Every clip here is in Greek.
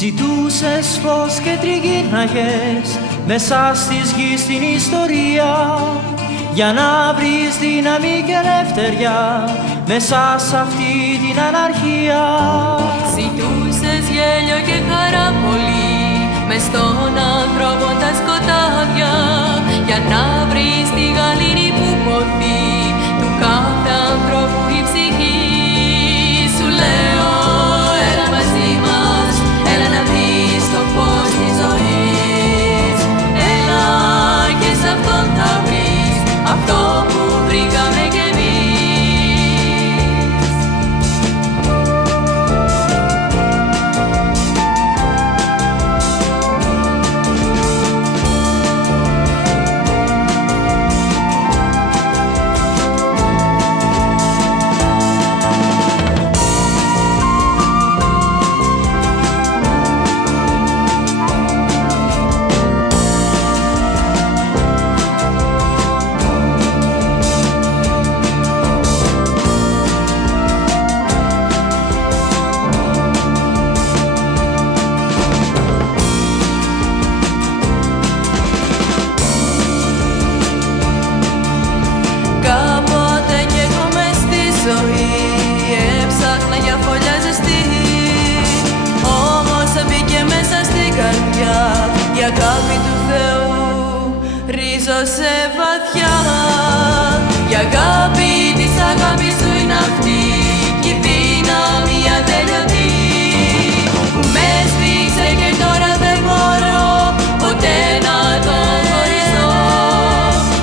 Ζητούσες φως και τριγύρναγες μέσα στις γης στην ιστορία, για να βρεις δύναμη και ελευθεριά μέσα σ' αυτή την αναρχία. Ζητούσες γέλιο και χαρά πολύ μες στον άνθρωπο τα σκοτάδια, για να βρεις τη γαλήνη που ποθεί του κάθε ανθρώπου η ψυχή. Σου λέω έλα μαζί μας, έλα να δεις το φως της ζωής. Έλα και σ' αυτόν θα βρεις αυτό που βρήκαμε κι εμείς. Έψαχνα για φωλιά ζεστή, όμως μπήκε μέσα στην καρδιά η αγάπη του Θεού, ρίζωσε βαθιά. Η αγάπη της αγάπης σου είναι αυτή κι η δύναμη ατέλειωτη που με σφίξε και τώρα δεν μπορώ ποτέ να τον χωριστώ,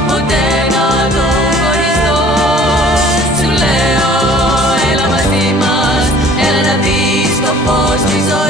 ποτέ να τον χωριστώ. Σου λέω έλα μαζί μας, έλα να δεις το φως της ζωής.